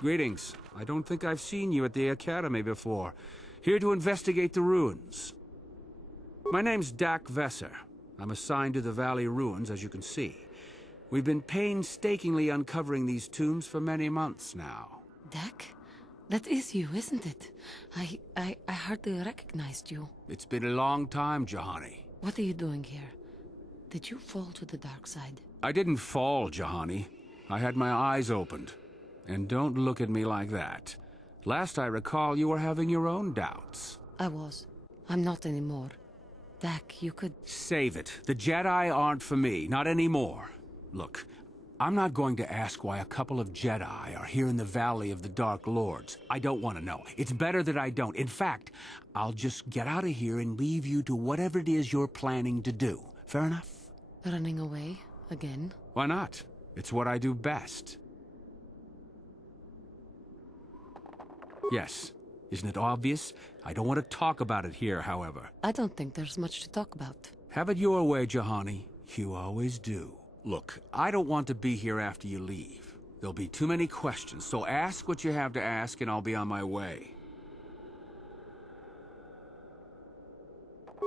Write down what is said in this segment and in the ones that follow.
Greetings. I don't think I've seen you at the Academy before. Here to investigate the ruins. My name's Dak Vesser. I'm assigned to the Valley Ruins, as you can see. We've been painstakingly uncovering these tombs for many months now. Dak? That is you, isn't it? I hardly recognized you. It's been a long time, Jahani. What are you doing here? Did you fall to the dark side? I didn't fall, Jahani. I had my eyes opened. And don't look at me like that. Last I recall, you were having your own doubts. I was. I'm not anymore. Dak, you could... Save it. The Jedi aren't for me, not anymore. Look, I'm not going to ask why a couple of Jedi are here in the Valley of the Dark Lords. I don't want to know. It's better that I don't. In fact, I'll just get out of here and leave you to whatever it is you're planning to do. Fair enough? Running away? Again? Why not? It's what I do best. Yes. Isn't it obvious? I don't want to talk about it here, however. I don't think there's much to talk about. Have it your way, Jahani. You always do. Look, I don't want to be here after you leave. There'll be too many questions, so ask what you have to ask and I'll be on my way.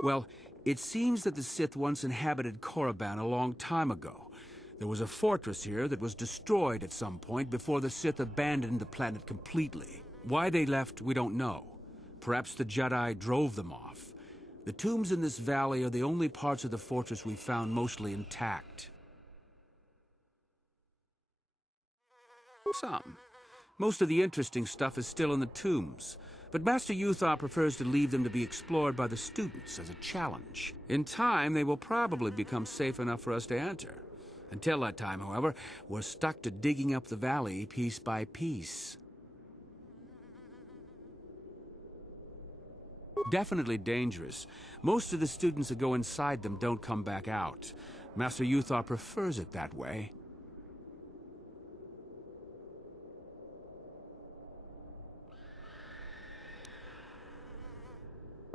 Well, it seems that the Sith once inhabited Korriban a long time ago. There was a fortress here that was destroyed at some point before the Sith abandoned the planet completely. Why they left, we don't know. Perhaps the Jedi drove them off. The tombs in this valley are the only parts of the fortress we've found mostly intact. Some. Most of the interesting stuff is still in the tombs, but Master Uthar prefers to leave them to be explored by the students as a challenge. In time, they will probably become safe enough for us to enter. Until that time, however, we're stuck to digging up the valley piece by piece. Definitely dangerous. Most of the students that go inside them don't come back out. Master Uthar prefers it that way.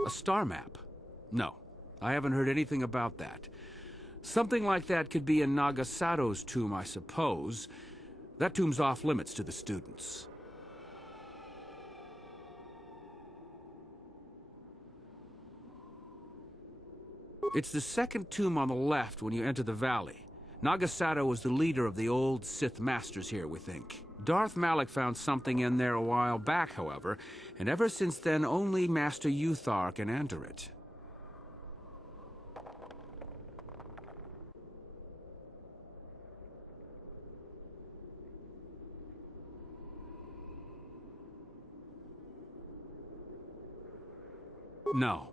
A star map? No, I haven't heard anything about that. Something like that could be in Nagasato's tomb, I suppose. That tomb's off limits to the students. It's the second tomb on the left when you enter the valley. Nagasato was the leader of the old Sith Masters here, we think. Darth Malak found something in there a while back, however, and ever since then only Master Uthar can enter it. No.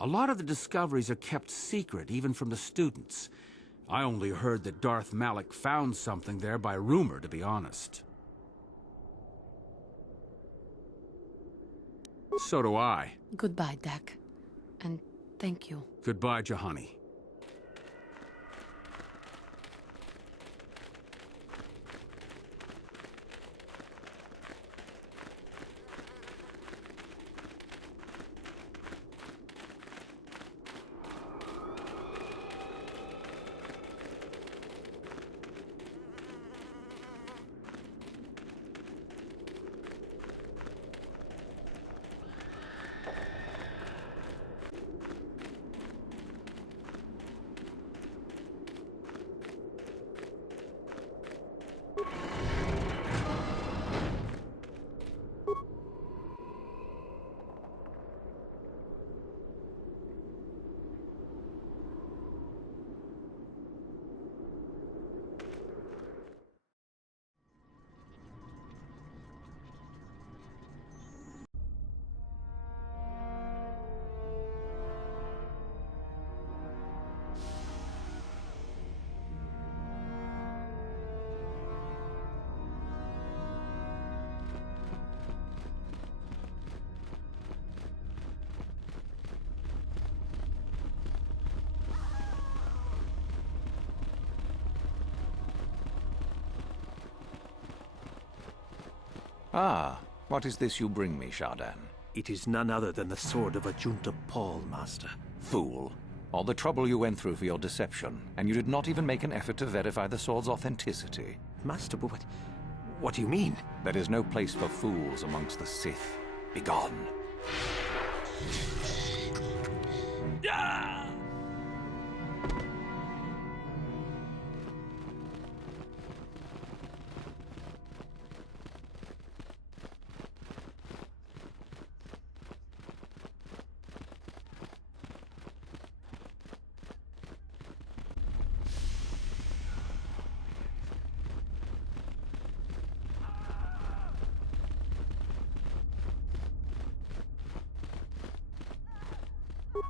A lot of the discoveries are kept secret, even from the students. I only heard that Darth Malak found something there by rumor, to be honest. So do I. Goodbye, Dak. And thank you. Goodbye, Jahani. Ah, what is this you bring me, Shardan? It is none other than the sword of Ajunta Paul, Master. Fool. All the trouble you went through for your deception, and you did not even make an effort to verify the sword's authenticity. Master, but What do you mean? There is no place for fools amongst the Sith. Begone.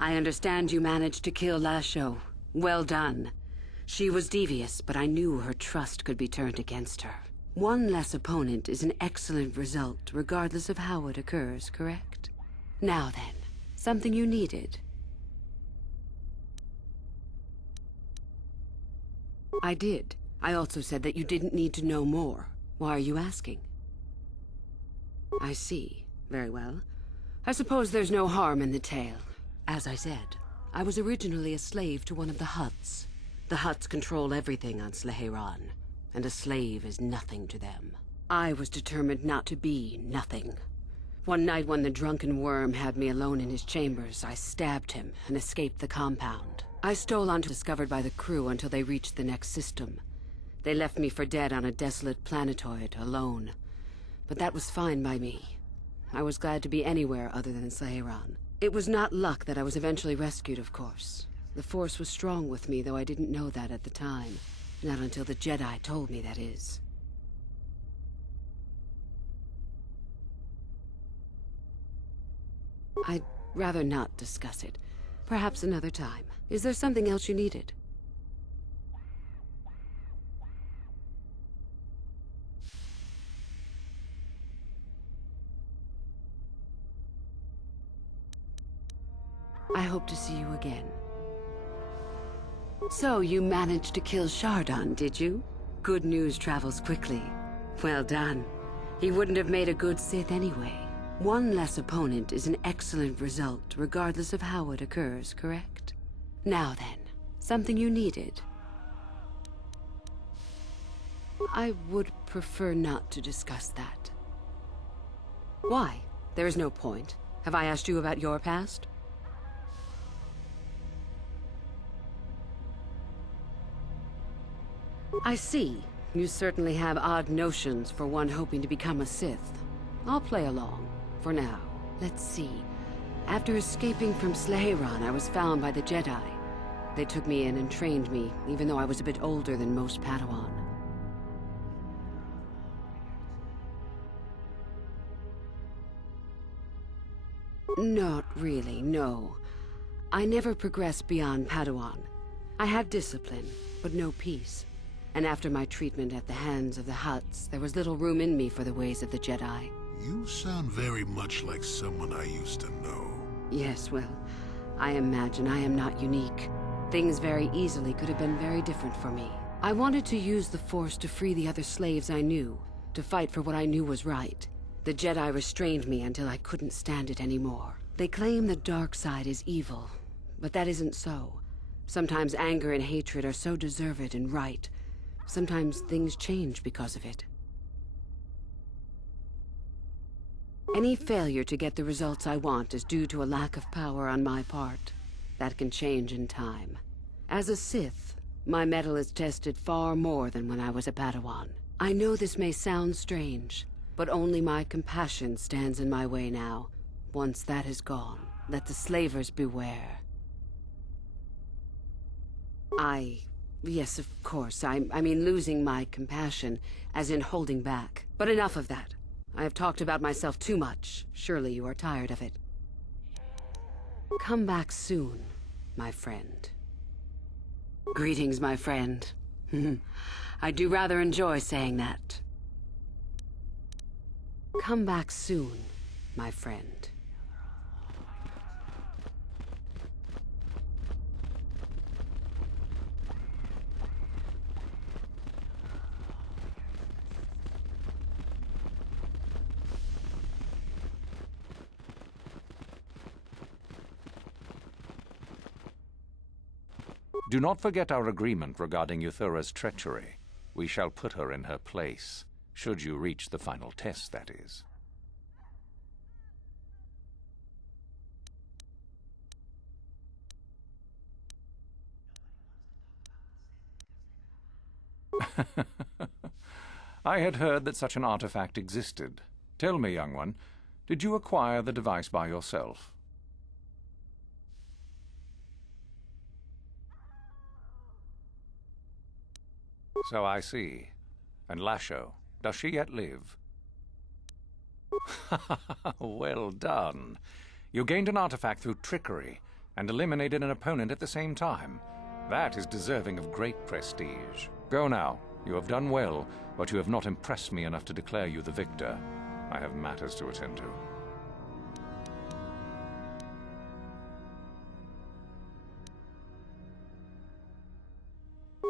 I understand you managed to kill Lasho. Well done. She was devious, but I knew her trust could be turned against her. One less opponent is an excellent result, regardless of how it occurs, correct? Now then, something you needed. I did. I also said that you didn't need to know more. Why are you asking? I see. Very well. I suppose there's no harm in the tale. As I said, I was originally a slave to one of the Hutts. The Hutts control everything on Sleheyron, and a slave is nothing to them. I was determined not to be nothing. One night when the drunken worm had me alone in his chambers, I stabbed him and escaped the compound. I stole on to discovered by the crew until they reached the next system. They left me for dead on a desolate planetoid, alone. But that was fine by me. I was glad to be anywhere other than Sleheyron. It was not luck that I was eventually rescued, of course. The Force was strong with me, though I didn't know that at the time. Not until the Jedi told me, that is. I'd rather not discuss it. Perhaps another time. Is there something else you needed? I hope to see you again. So, you managed to kill Shardon, did you? Good news travels quickly. Well done. He wouldn't have made a good Sith anyway. One less opponent is an excellent result, regardless of how it occurs, correct? Now then, something you needed. I would prefer not to discuss that. Why? There is no point. Have I asked you about your past? I see. You certainly have odd notions for one hoping to become a Sith. I'll play along, for now. Let's see. After escaping from Sleheyron, I was found by the Jedi. They took me in and trained me, even though I was a bit older than most Padawan. Not really, no. I never progressed beyond Padawan. I had discipline, but no peace. And after my treatment at the hands of the Hutts, there was little room in me for the ways of the Jedi. You sound very much like someone I used to know. Yes, well, I imagine I am not unique. Things very easily could have been very different for me. I wanted to use the Force to free the other slaves I knew, to fight for what I knew was right. The Jedi restrained me until I couldn't stand it anymore. They claim the dark side is evil, but that isn't so. Sometimes anger and hatred are so deserved and right. Sometimes things change because of it. Any failure to get the results I want is due to a lack of power on my part. That can change in time. As a Sith, my mettle is tested far more than when I was a Padawan. I know this may sound strange, but only my compassion stands in my way now. Once that is gone, let the slavers beware. Yes, of course. I mean losing my compassion, as in holding back. But enough of that. I have talked about myself too much. Surely you are tired of it. Come back soon, my friend. Greetings, my friend. I do rather enjoy saying that. Come back soon, my friend. Do not forget our agreement regarding Euthura's treachery. We shall put her in her place. Should you reach the final test, that is. I had heard that such an artifact existed. Tell me, young one, did you acquire the device by yourself? So I see. And Lasho, does she yet live? Well done. You gained an artifact through trickery and eliminated an opponent at the same time. That is deserving of great prestige. Go now. You have done well, but you have not impressed me enough to declare you the victor. I have matters to attend to.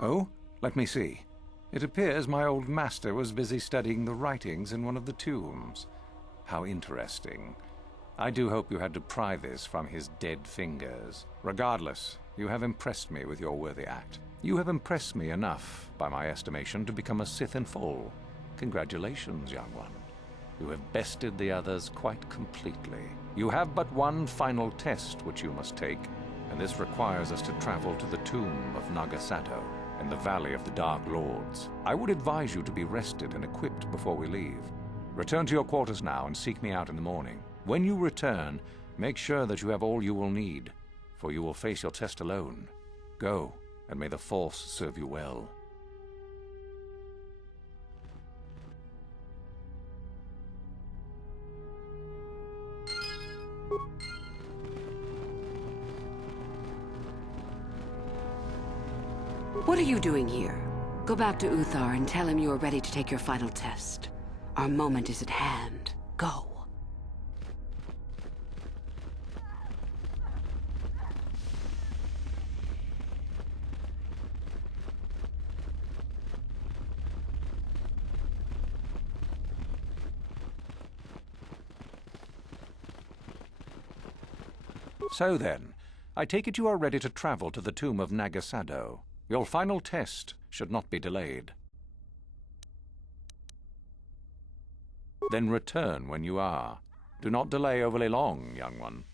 Oh, let me see. It appears my old master was busy studying the writings in one of the tombs. How interesting. I do hope you had to pry this from his dead fingers. Regardless, you have impressed me with your worthy act. You have impressed me enough, by my estimation, to become a Sith in full. Congratulations, young one. You have bested the others quite completely. You have but one final test which you must take, and this requires us to travel to the tomb of Nagasato in the Valley of the Dark Lords. I would advise you to be rested and equipped before we leave. Return to your quarters now and seek me out in the morning. When you return, make sure that you have all you will need, for you will face your test alone. Go, and may the Force serve you well. What are you doing here? Go back to Uthar and tell him you are ready to take your final test. Our moment is at hand. Go. So then, I take it you are ready to travel to the tomb of Nagasado. Your final test should not be delayed. Then return when you are. Do not delay overly long, young one.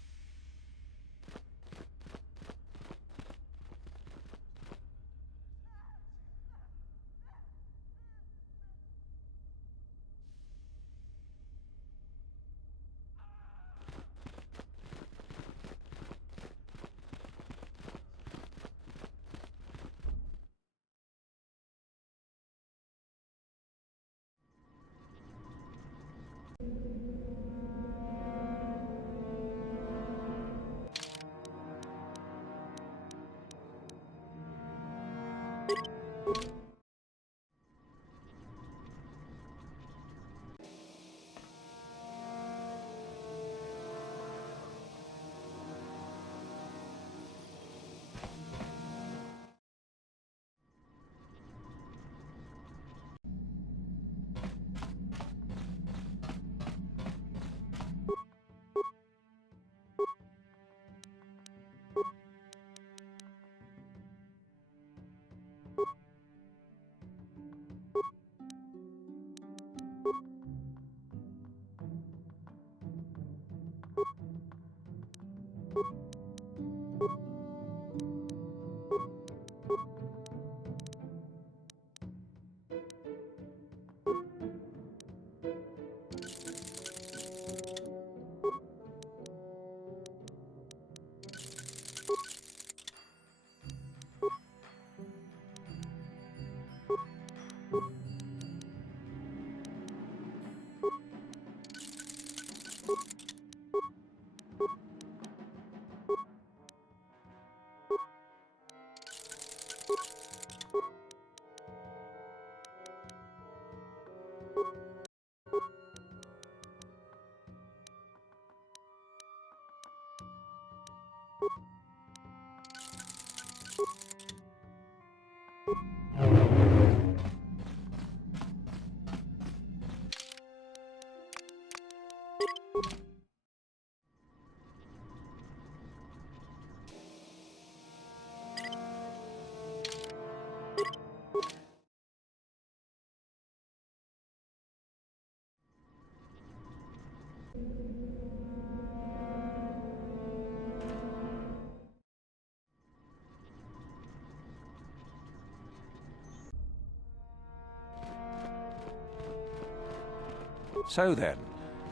So then,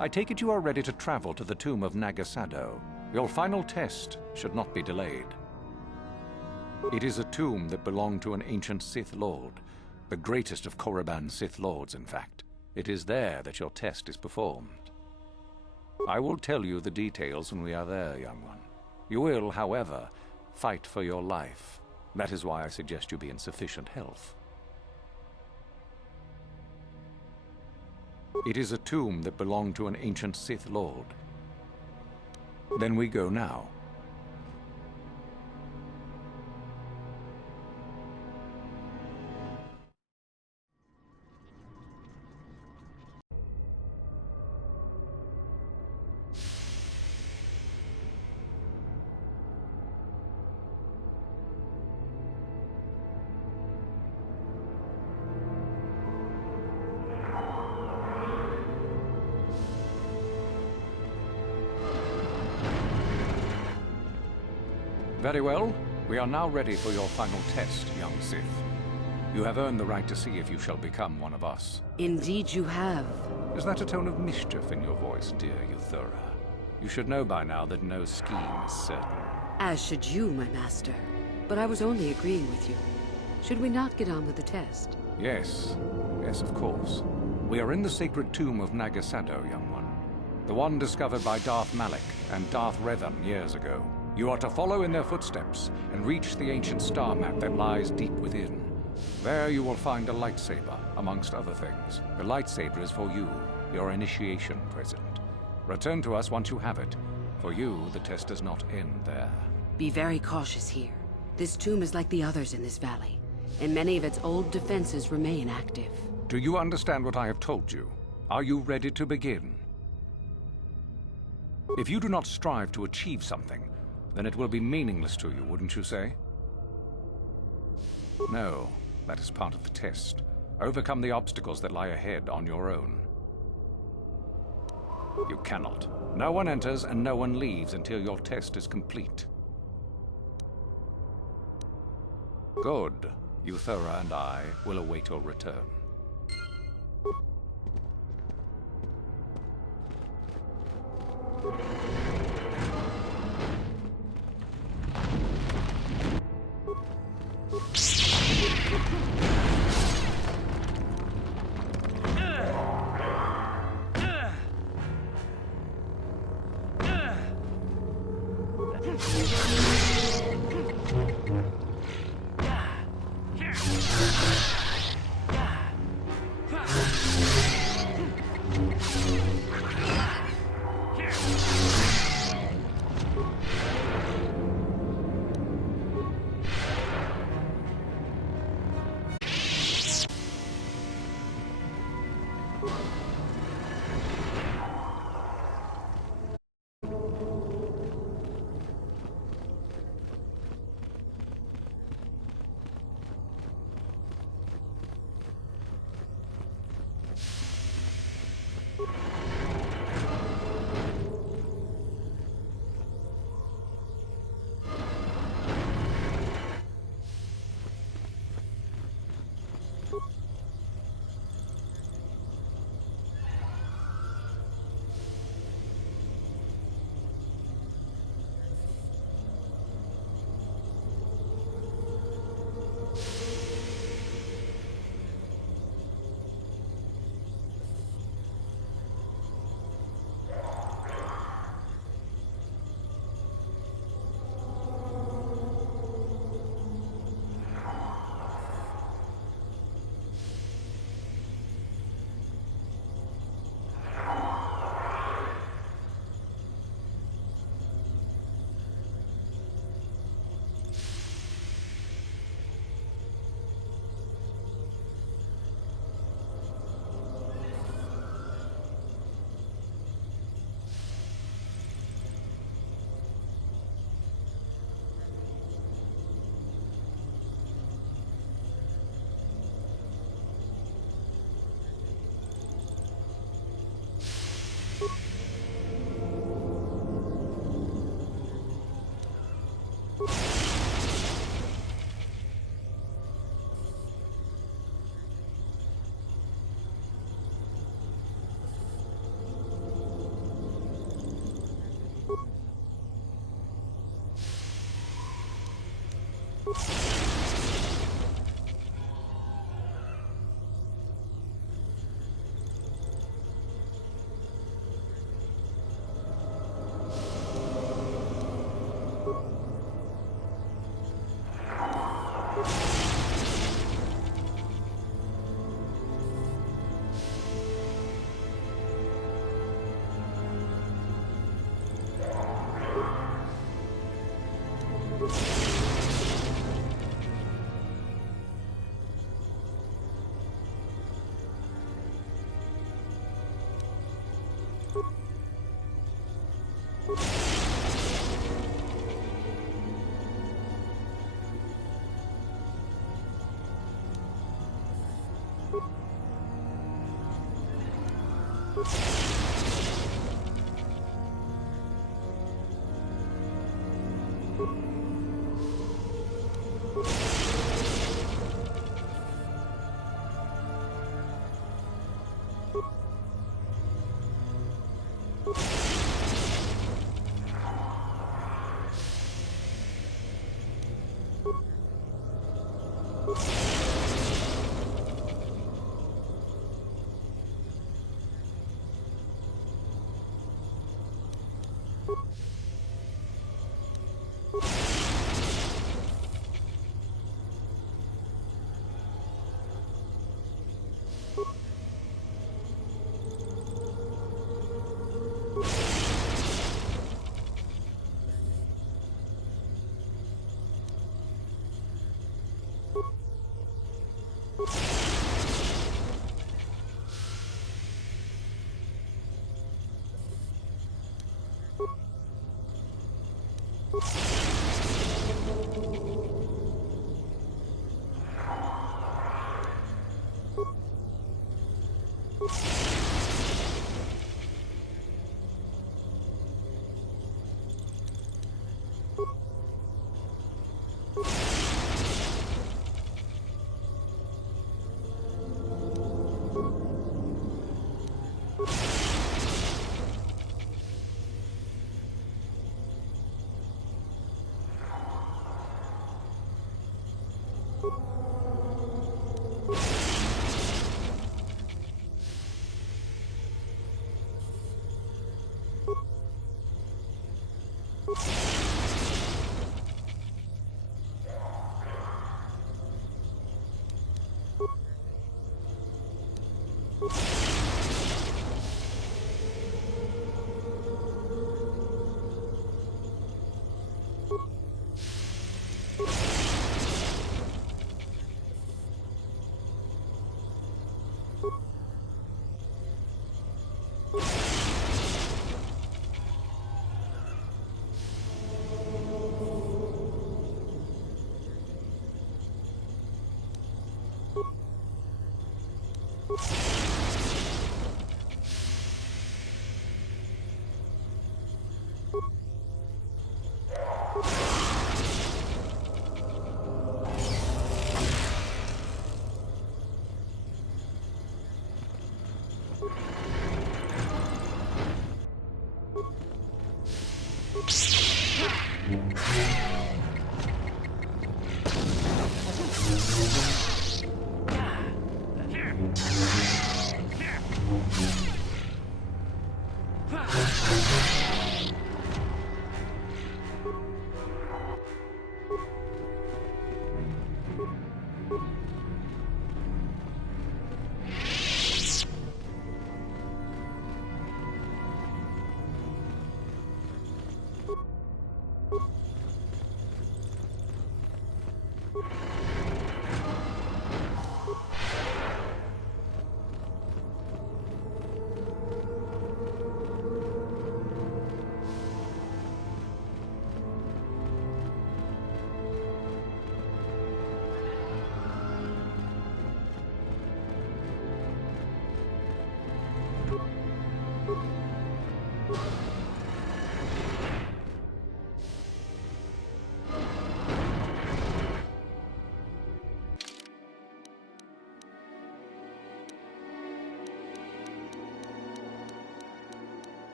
I take it you are ready to travel to the tomb of Nagasado. Your final test should not be delayed. It is a tomb that belonged to an ancient Sith Lord, the greatest of Korriban's Sith Lords, in fact. It is there that your test is performed. I will tell you the details when we are there, young one. You will, however, fight for your life. That is why I suggest you be in sufficient health. It is a tomb that belonged to an ancient Sith Lord. Then we go now. Very well. We are now ready for your final test, young Sith. You have earned the right to see if you shall become one of us. Indeed you have. Is that a tone of mischief in your voice, dear Euthura? You should know by now that no scheme is certain. As should you, my master. But I was only agreeing with you. Should we not get on with the test? Yes. Yes, of course. We are in the sacred tomb of Nagasado, young one. The one discovered by Darth Malak and Darth Revan years ago. You are to follow in their footsteps and reach the ancient star map that lies deep within. There you will find a lightsaber, amongst other things. The lightsaber is for you, your initiation present. Return to us once you have it. For you, the test does not end there. Be very cautious here. This tomb is like the others in this valley, and many of its old defenses remain active. Do you understand what I have told you? Are you ready to begin? If you do not strive to achieve something, then it will be meaningless to you, wouldn't you say? No, that is part of the test. Overcome the obstacles that lie ahead on your own. You cannot. No one enters and no one leaves until your test is complete. Good. Euthura and I will await your return.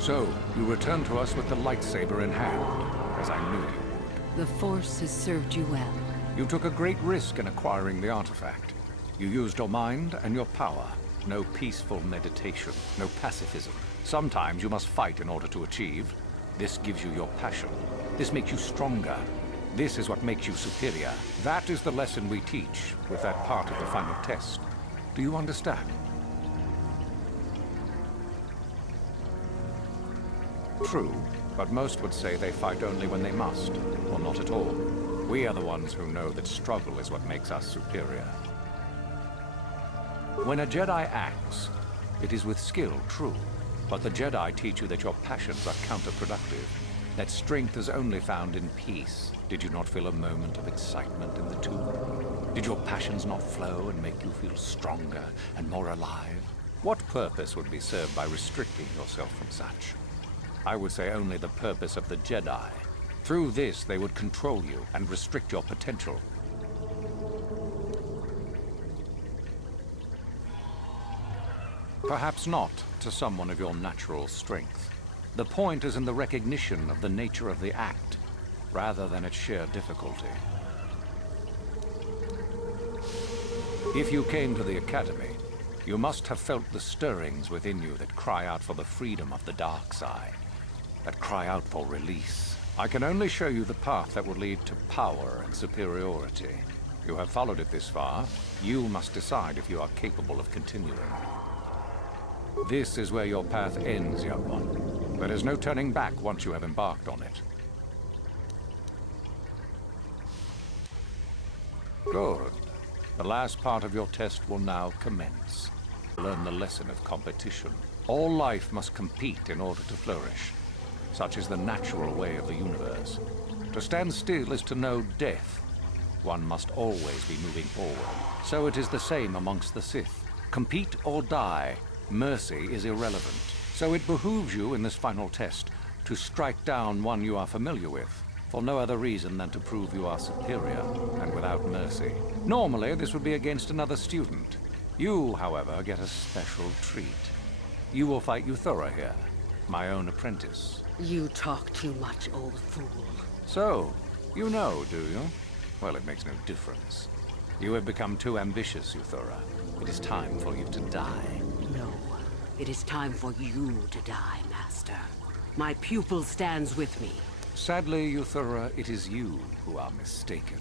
So, you return to us with the lightsaber in hand, as I knew you would. The Force has served you well. You took a great risk in acquiring the artifact. You used your mind and your power. No peaceful meditation, no pacifism. Sometimes you must fight in order to achieve. This gives you your passion. This makes you stronger. This is what makes you superior. That is the lesson we teach with that part of the final test. Do you understand? True, but most would say they fight only when they must, or not at all. We are the ones who know that struggle is what makes us superior. When a Jedi acts, it is with skill, true, but the Jedi teach you that your passions are counterproductive, that strength is only found in peace. Did you not feel a moment of excitement in the tomb? Did your passions not flow and make you feel stronger and more alive? What purpose would be served by restricting yourself from such? I would say only the purpose of the Jedi. Through this, they would control you and restrict your potential. Perhaps not to someone of your natural strength. The point is in the recognition of the nature of the act, rather than its sheer difficulty. If you came to the Academy, you must have felt the stirrings within you that cry out for the freedom of the dark side, that cry out for release. I can only show you the path that will lead to power and superiority. You have followed it this far. You must decide if you are capable of continuing. This is where your path ends, young one. There is no turning back once you have embarked on it. Good. The last part of your test will now commence. Learn the lesson of competition. All life must compete in order to flourish. Such is the natural way of the universe. To stand still is to know death. One must always be moving forward. So it is the same amongst the Sith. Compete or die. Mercy is irrelevant. So it behooves you in this final test to strike down one you are familiar with, for no other reason than to prove you are superior and without mercy. Normally, this would be against another student. You, however, get a special treat. You will fight Euthura here, my own apprentice. You talk too much, old fool. So, you know, do you? Well, it makes no difference. You have become too ambitious, Euthura. It is time for you to die. No. It is time for you to die, Master. My pupil stands with me. Sadly, Euthura, it is you who are mistaken.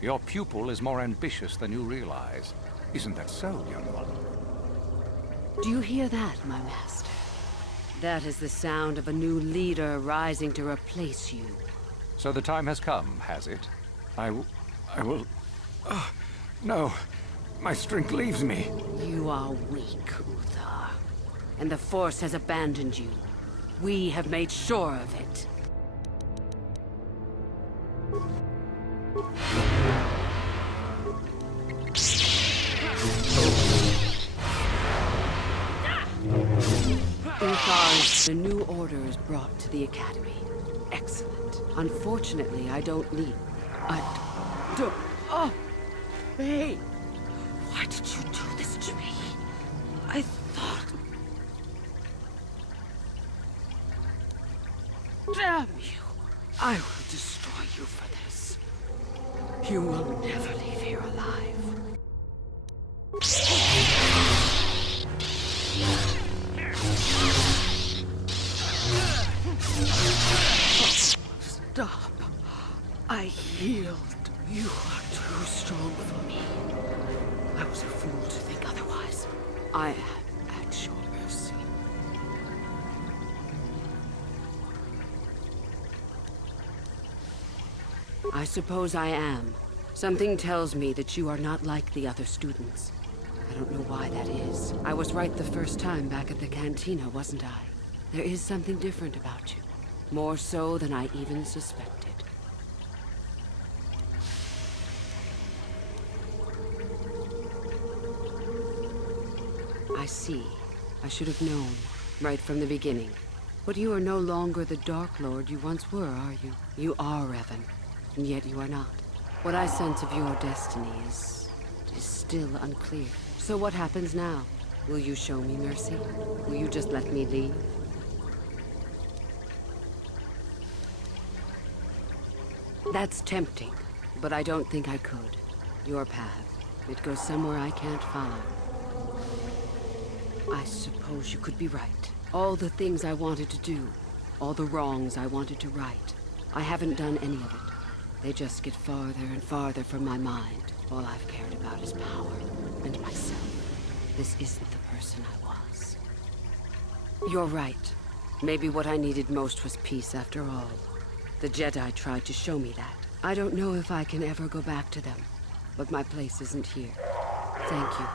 Your pupil is more ambitious than you realize. Isn't that so, young one? Do you hear that, my master? That is the sound of a new leader rising to replace you. So the time has come, has it? I will... No. My strength leaves me. You are weak, Uthar. And the Force has abandoned you. We have made sure of it. Uthar, the new order is brought to the Academy. Excellent. Unfortunately, I don't need... Oh! Hey! Why did you do this to me? I thought... Damn you! I will destroy you for this. You will never leave here alive. Stop. I yield. You are too strong for me. I was a fool to think otherwise. I am at your mercy. I suppose I am. Something tells me that you are not like the other students. I don't know why that is. I was right the first time back at the cantina, wasn't I? There is something different about you. More so than I even suspected. I see. I should have known, right from the beginning. But you are no longer the Dark Lord you once were, are you? You are Revan, and yet you are not. What I sense of your destiny is still unclear. So what happens now? Will you show me mercy? Will you just let me leave? That's tempting, but I don't think I could. Your path, it goes somewhere I can't follow. I suppose you could be right. All the things I wanted to do, all the wrongs I wanted to right, I haven't done any of it. They just get farther and farther from my mind. All I've cared about is power and myself. This isn't the person I was. You're right. Maybe what I needed most was peace after all. The Jedi tried to show me that. I don't know if I can ever go back to them, but my place isn't here. Thank you.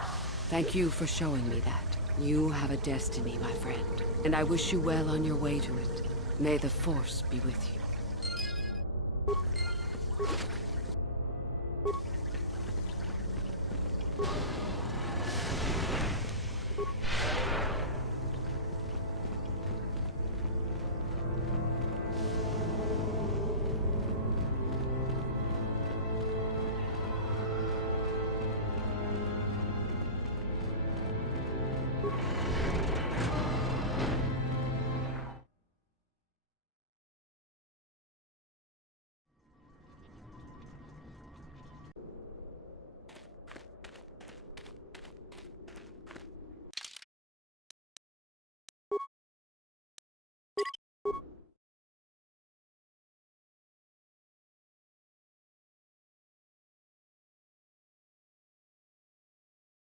Thank you for showing me that. You have a destiny, my friend, and I wish you well on your way to it. May the Force be with you.